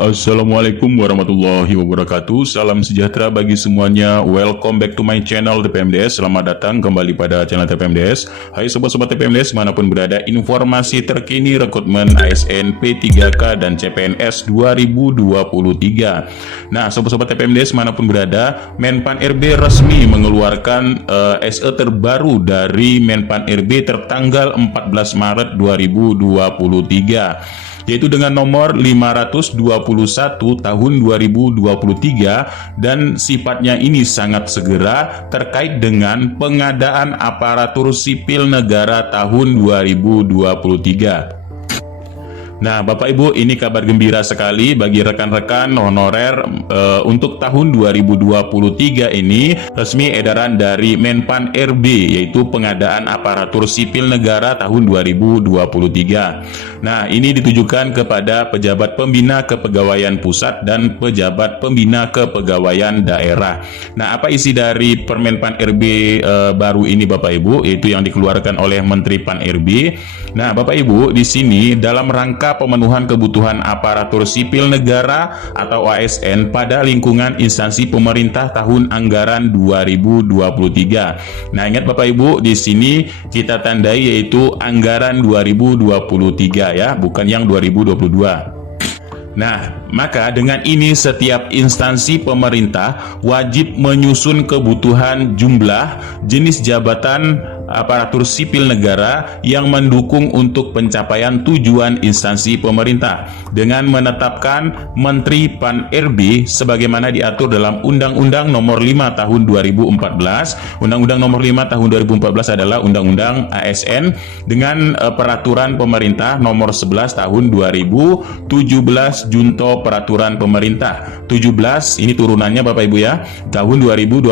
Assalamualaikum warahmatullahi wabarakatuh. Salam sejahtera bagi semuanya. Welcome back to my channel TPMDS. Selamat datang kembali pada channel TPMDS. Hai sobat-sobat TPMDS manapun berada, informasi terkini rekrutmen ASN P3K dan CPNS 2023. Nah, sobat-sobat TPMDS manapun berada, Menpan RB resmi mengeluarkan SE terbaru dari Menpan RB tertanggal 14 Maret 2023. Yaitu dengan nomor 521 tahun 2023 dan sifatnya ini sangat segera terkait dengan pengadaan aparatur sipil negara tahun 2023. Nah, Bapak Ibu, ini kabar gembira sekali bagi rekan-rekan honorer untuk tahun 2023 ini resmi edaran dari Menpan RB yaitu pengadaan aparatur sipil negara tahun 2023. Nah, ini ditujukan kepada pejabat pembina kepegawaian pusat dan pejabat pembina kepegawaian daerah. Nah, apa isi dari Permenpan RB baru ini Bapak Ibu, yaitu yang dikeluarkan oleh Menteri Pan RB. Nah, Bapak Ibu, di sini dalam rangka pemenuhan kebutuhan aparatur sipil negara atau ASN pada lingkungan instansi pemerintah tahun anggaran 2023. Nah, ingat Bapak Ibu, di sini kita tandai yaitu anggaran 2023 ya, bukan yang 2022. Nah, maka dengan ini setiap instansi pemerintah wajib menyusun kebutuhan jumlah, jenis jabatan aparatur sipil negara yang mendukung untuk pencapaian tujuan instansi pemerintah dengan menetapkan Menteri Pan RB sebagaimana diatur dalam Undang-Undang Nomor 5 Tahun 2014. Undang-Undang Nomor 5 Tahun 2014 adalah Undang-Undang ASN dengan Peraturan Pemerintah Nomor 11 Tahun 2017 Junto Peraturan Pemerintah 17, ini turunannya Bapak Ibu ya, tahun 2020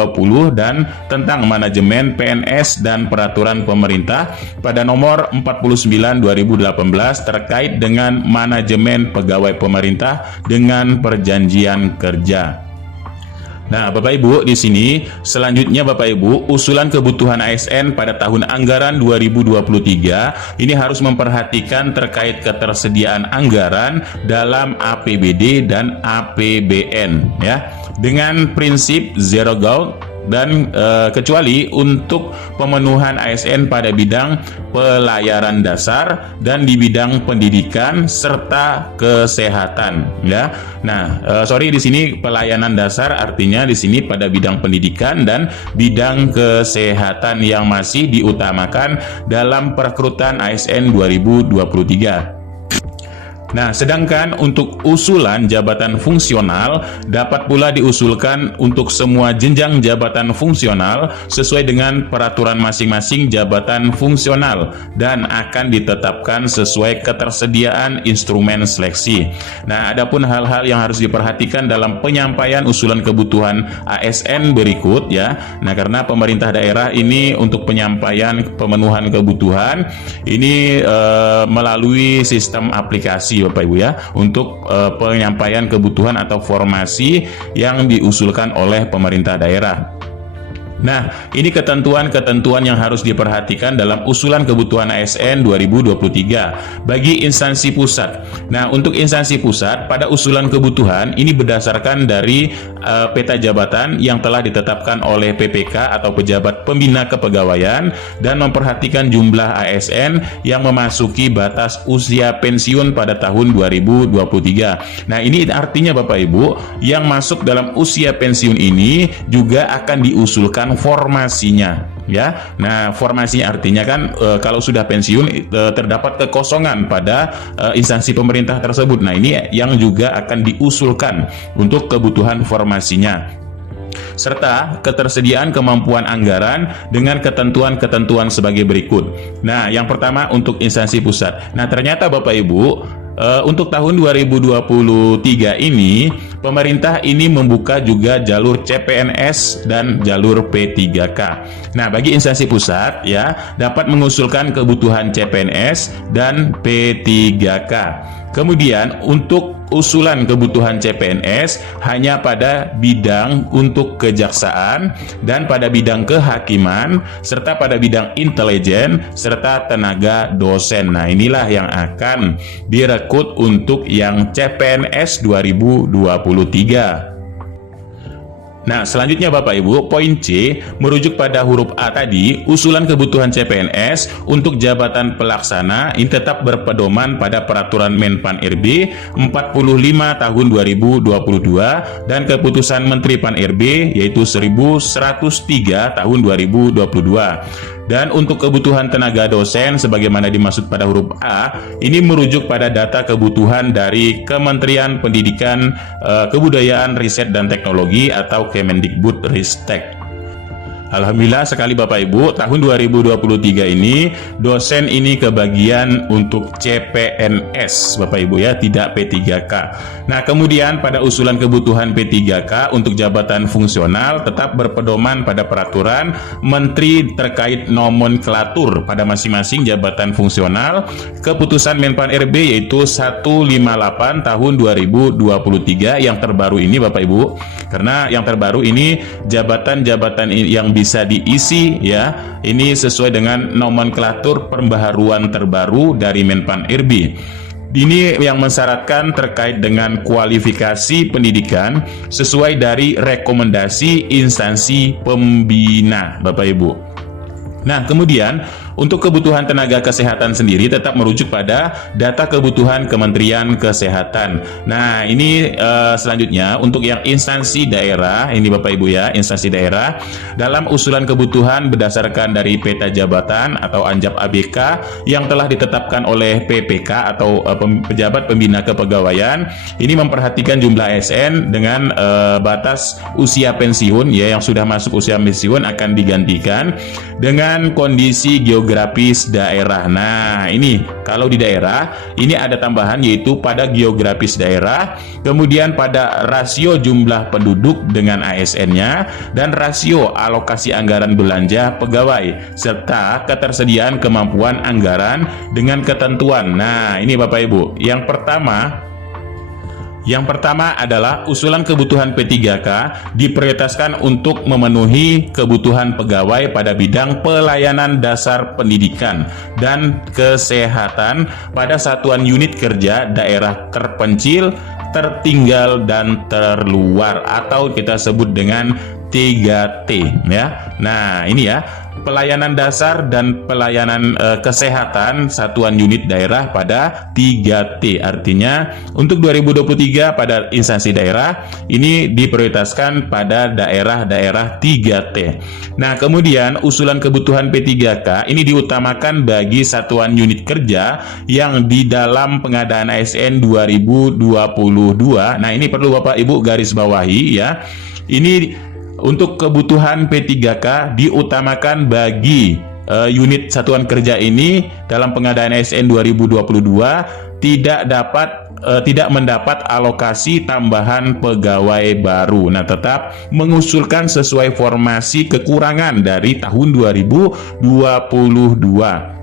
dan tentang manajemen PNS dan peraturan pemerintah pada nomor 49 2018 terkait dengan manajemen pegawai pemerintah dengan perjanjian kerja. Nah, Bapak Ibu, di sini selanjutnya Bapak Ibu, usulan kebutuhan ASN pada tahun anggaran 2023 ini harus memperhatikan terkait ketersediaan anggaran dalam APBD dan APBN ya. Dengan prinsip zero goal dan kecuali untuk pemenuhan ASN pada bidang pelayaran dasar dan di bidang pendidikan serta kesehatan ya. Nah, di sini pelayanan dasar artinya di sini pada bidang pendidikan dan bidang kesehatan yang masih diutamakan dalam perekrutan ASN 2023. Nah, sedangkan untuk usulan jabatan fungsional dapat pula diusulkan untuk semua jenjang jabatan fungsional sesuai dengan peraturan masing-masing jabatan fungsional dan akan ditetapkan sesuai ketersediaan instrumen seleksi. Nah, adapun hal-hal yang harus diperhatikan dalam penyampaian usulan kebutuhan ASN berikut ya. Nah, karena pemerintah daerah ini untuk penyampaian pemenuhan kebutuhan ini melalui sistem aplikasi Bapak Ibu ya, untuk penyampaian kebutuhan atau formasi yang diusulkan oleh pemerintah daerah. Nah, ini ketentuan-ketentuan yang harus diperhatikan dalam usulan kebutuhan ASN 2023 bagi instansi pusat. Nah, untuk instansi pusat pada usulan kebutuhan ini berdasarkan dari peta jabatan yang telah ditetapkan oleh PPK atau pejabat pembina kepegawaian dan memperhatikan jumlah ASN yang memasuki batas usia pensiun pada tahun 2023. Nah, ini artinya Bapak Ibu, yang masuk dalam usia pensiun ini juga akan diusulkan formasinya ya. Nah, formasinya artinya kan kalau sudah pensiun terdapat kekosongan pada instansi pemerintah tersebut. Nah, ini yang juga akan diusulkan untuk kebutuhan formasinya serta ketersediaan kemampuan anggaran dengan ketentuan-ketentuan sebagai berikut. Nah, yang pertama untuk instansi pusat. Nah, ternyata Bapak Ibu, untuk tahun 2023 ini pemerintah ini membuka juga jalur CPNS dan jalur P3K. Nah, bagi instansi pusat ya dapat mengusulkan kebutuhan CPNS dan P3K. Kemudian untuk usulan kebutuhan CPNS hanya pada bidang untuk kejaksaan dan pada bidang kehakiman serta pada bidang intelijen serta tenaga dosen. Nah, inilah yang akan direkrut untuk yang CPNS 2023. Nah, selanjutnya Bapak Ibu, poin C merujuk pada huruf A tadi, usulan kebutuhan CPNS untuk jabatan pelaksana ini tetap berpedoman pada peraturan Menpan RB 45 tahun 2022 dan keputusan Menteri Pan RB yaitu 1103 tahun 2022. Dan untuk kebutuhan tenaga dosen sebagaimana dimaksud pada huruf A, ini merujuk pada data kebutuhan dari Kementerian Pendidikan, Kebudayaan, Riset dan Teknologi atau Kemendikbudristek. Alhamdulillah sekali Bapak Ibu, tahun 2023 ini dosen ini kebagian untuk CPNS Bapak Ibu ya, tidak P3K. Nah, kemudian pada usulan kebutuhan P3K untuk jabatan fungsional tetap berpedoman pada peraturan Menteri terkait nomenklatur pada masing-masing jabatan fungsional, keputusan Menpan RB yaitu 158 tahun 2023 yang terbaru ini Bapak Ibu. Karena yang terbaru ini jabatan-jabatan yang bisa diisi ya, ini sesuai dengan nomenklatur pembaharuan terbaru dari Menpan RB. Ini yang mensyaratkan terkait dengan kualifikasi pendidikan sesuai dari rekomendasi instansi pembina Bapak Ibu. Nah, kemudian untuk kebutuhan tenaga kesehatan sendiri tetap merujuk pada data kebutuhan Kementerian Kesehatan. Nah, ini selanjutnya untuk yang instansi daerah, ini Bapak Ibu ya, instansi daerah dalam usulan kebutuhan berdasarkan dari peta jabatan atau anjap ABK yang telah ditetapkan oleh PPK atau pejabat pembina kepegawaian, ini memperhatikan jumlah ASN dengan batas usia pensiun ya, yang sudah masuk usia pensiun akan digantikan dengan kondisi geografis daerah. Nah, ini kalau di daerah ini ada tambahan yaitu pada geografis daerah, kemudian pada rasio jumlah penduduk dengan ASN-nya dan rasio alokasi anggaran belanja pegawai serta ketersediaan kemampuan anggaran dengan ketentuan. Nah, ini Bapak Ibu, yang pertama adalah usulan kebutuhan P3K diprioritaskan untuk memenuhi kebutuhan pegawai pada bidang pelayanan dasar pendidikan dan kesehatan pada satuan unit kerja daerah terpencil, tertinggal, dan terluar atau kita sebut dengan 3T ya. Nah, ini ya, pelayanan dasar dan pelayanan kesehatan satuan unit daerah pada 3T. Artinya untuk 2023 pada instansi daerah ini diprioritaskan pada daerah-daerah 3T. Nah, kemudian usulan kebutuhan P3K ini diutamakan bagi satuan unit kerja yang di dalam pengadaan ASN 2022. Nah, ini perlu Bapak Ibu garis bawahi ya. Ini untuk kebutuhan P3K diutamakan bagi unit satuan kerja ini dalam pengadaan ASN 2022 tidak mendapat alokasi tambahan pegawai baru. Nah, tetap mengusulkan sesuai formasi kekurangan dari tahun 2022.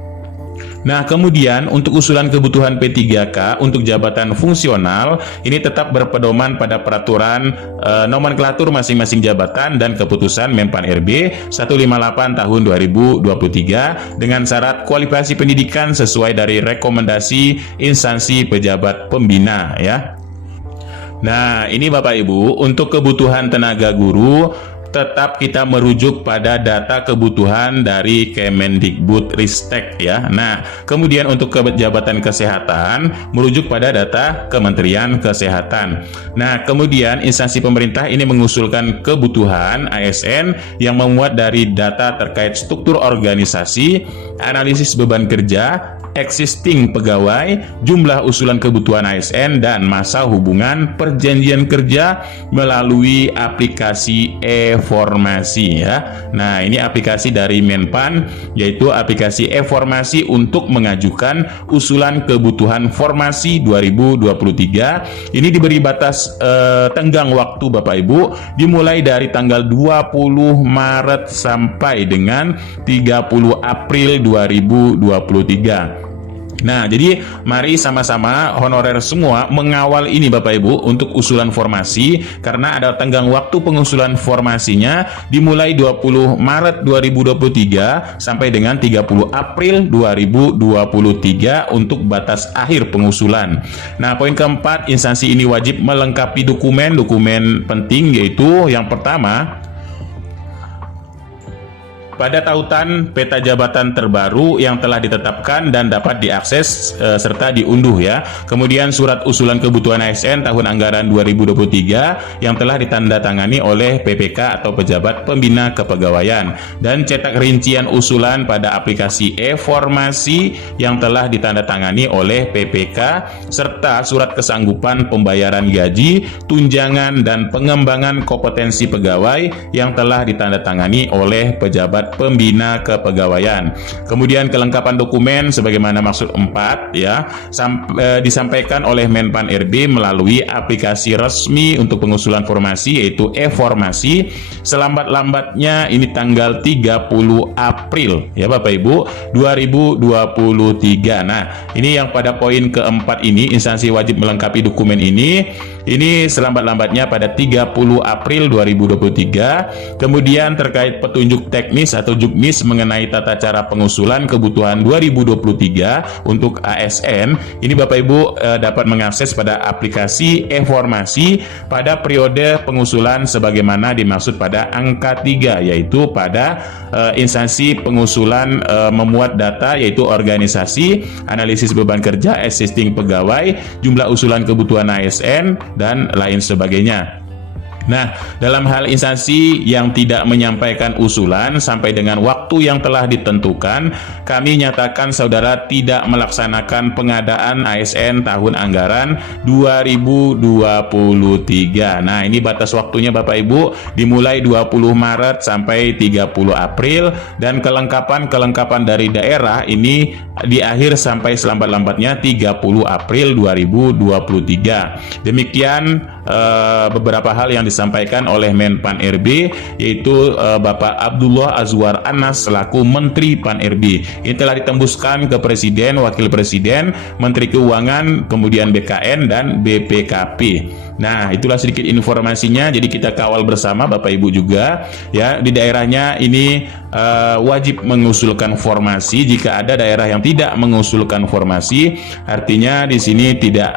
Nah, kemudian untuk usulan kebutuhan P3K untuk jabatan fungsional ini tetap berpedoman pada peraturan nomenklatur masing-masing jabatan dan keputusan Menpan RB 158 tahun 2023 dengan syarat kualifikasi pendidikan sesuai dari rekomendasi instansi pejabat pembina ya. Nah, ini Bapak Ibu, untuk kebutuhan tenaga guru tetap kita merujuk pada data kebutuhan dari Kemendikbudristek ya. Nah, kemudian untuk jabatan kesehatan merujuk pada data Kementerian Kesehatan. Nah, kemudian instansi pemerintah ini mengusulkan kebutuhan ASN yang memuat dari data terkait struktur organisasi, analisis beban kerja, existing pegawai, jumlah usulan kebutuhan ASN, dan masa hubungan perjanjian kerja melalui aplikasi e-formasi ya. Nah, ini aplikasi dari Menpan, yaitu aplikasi e-formasi untuk mengajukan usulan kebutuhan formasi 2023. Ini diberi batas tenggang waktu Bapak Ibu, dimulai dari tanggal 20 Maret sampai dengan 30 April 2023. Nah, jadi mari sama-sama honorer semua mengawal ini Bapak Ibu untuk usulan formasi, karena ada tenggang waktu pengusulan formasinya dimulai 20 Maret 2023 sampai dengan 30 April 2023 untuk batas akhir pengusulan. Nah, poin keempat, instansi ini wajib melengkapi dokumen penting, yaitu yang pertama, pada tautan peta jabatan terbaru yang telah ditetapkan dan dapat diakses serta diunduh ya. Kemudian surat usulan kebutuhan ASN tahun anggaran 2023 yang telah ditandatangani oleh PPK atau pejabat pembina kepegawaian, dan cetak rincian usulan pada aplikasi e-formasi yang telah ditandatangani oleh PPK, serta surat kesanggupan pembayaran gaji, tunjangan dan pengembangan kompetensi pegawai yang telah ditandatangani oleh pejabat pembina kepegawaian. Kemudian kelengkapan dokumen sebagaimana maksud 4 ya disampaikan oleh Menpan RB melalui aplikasi resmi untuk pengusulan formasi, yaitu e-formasi, selambat-lambatnya ini tanggal 30 April ya Bapak Ibu 2023. Nah, ini yang pada poin keempat ini, instansi wajib melengkapi dokumen ini selambat-lambatnya pada 30 April 2023. Kemudian terkait petunjuk teknis atau juknis mengenai tata cara pengusulan kebutuhan 2023 untuk ASN, ini Bapak Ibu dapat mengakses pada aplikasi e-formasi pada periode pengusulan sebagaimana dimaksud pada angka 3, yaitu pada instansi pengusulan memuat data, yaitu organisasi, analisis beban kerja, existing pegawai, jumlah usulan kebutuhan ASN, dan lain sebagainya. Nah, dalam hal instansi yang tidak menyampaikan usulan sampai dengan waktu yang telah ditentukan, kami nyatakan saudara tidak melaksanakan pengadaan ASN tahun anggaran 2023. Nah, ini batas waktunya Bapak Ibu dimulai 20 Maret sampai 30 April, dan kelengkapan dari daerah ini di akhir sampai selambat-lambatnya 30 April 2023. Demikian beberapa hal yang disampaikan oleh Menpan RB, yaitu Bapak Abdullah Azwar Anas selaku Menteri Pan RB. Ini telah ditembuskan ke Presiden, Wakil Presiden, Menteri Keuangan, kemudian BKN dan BPKP. Nah, itulah sedikit informasinya. Jadi kita kawal bersama Bapak Ibu juga ya, di daerahnya ini wajib mengusulkan formasi. Jika ada daerah yang tidak mengusulkan formasi, artinya di sini tidak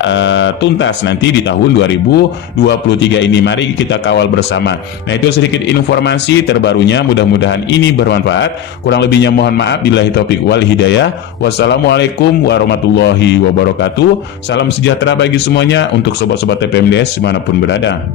tuntas nanti di tahun 2023 ini. Mari kita kawal bersama. Nah, itu sedikit informasi terbarunya, mudah-mudahan ini bermanfaat. Kurang lebihnya mohon maaf, billahi taufik wal hidayah. Wassalamualaikum warahmatullahi wabarakatuh. Salam sejahtera bagi semuanya untuk sobat-sobat TPMDS dimanapun berada.